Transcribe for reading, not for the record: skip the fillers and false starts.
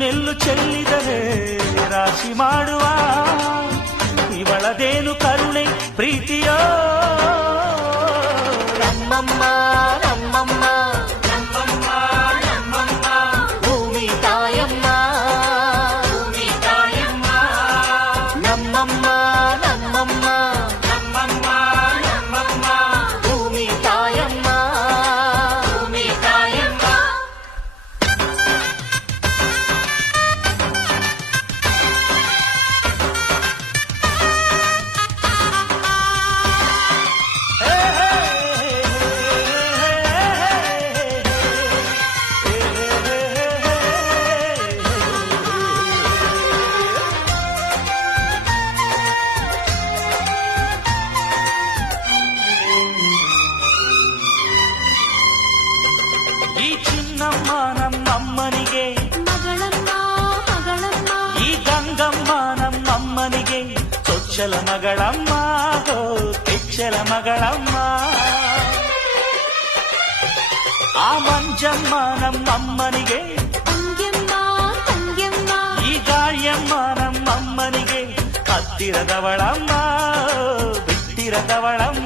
ನೆಲ್ಲು ಚೆಲ್ಲಿದರೆ ರಾಶಿ ಮಾಡುವ ಇವಳದೇನು ಕರುಣೆ ಪ್ರೀತಿಯೋ ನಮ್ಮಮ್ಮ ನಮ್ಮಮ್ಮ ನಮ್ಮಮ್ಮ ನಮ್ಮಮ್ಮ ಭೂಮಿ ತಾಯಮ್ಮ ಭೂಮಿ ತಾಯಮ್ಮ ನಮ್ಮಮ್ಮ ನಮ್ಮಮ್ಮ ನಮ್ಮಮ್ಮ ನಮ್ಮಮ್ಮ ಭೂಮಿ ತಾಯಮ್ಮ ಭೂಮಿ ತಾಯಮ್ಮ ಈ ಚಿನ್ನಮ್ಮ ನಮ್ಮಮ್ಮನಿಗೆ ಮಗಳಮ್ಮ ಮಗಳಮ್ಮ ಈ ಗಂಗಮ್ಮ ನಮ್ಮಮ್ಮನಿಗೆ ಚೊಚ್ಚಲ ಮಗಳಮ್ಮ ಹೋ ಕೆಚ್ಚಲ ಮಗಳಮ್ಮ ಆ ಮಂಜಮ್ಮ ನಮ್ಮಮ್ಮನಿಗೆ ತಂಗ್ಯಮ್ಮ ತಂಗ್ಯಮ್ಮ ಈ ಗಾಳಿಯಮ್ಮ ನಮ್ಮಮ್ಮನಿಗೆ ಹತ್ತಿರದವಳಮ್ಮ ಬಿಟ್ಟಿರದವಳಮ್ಮ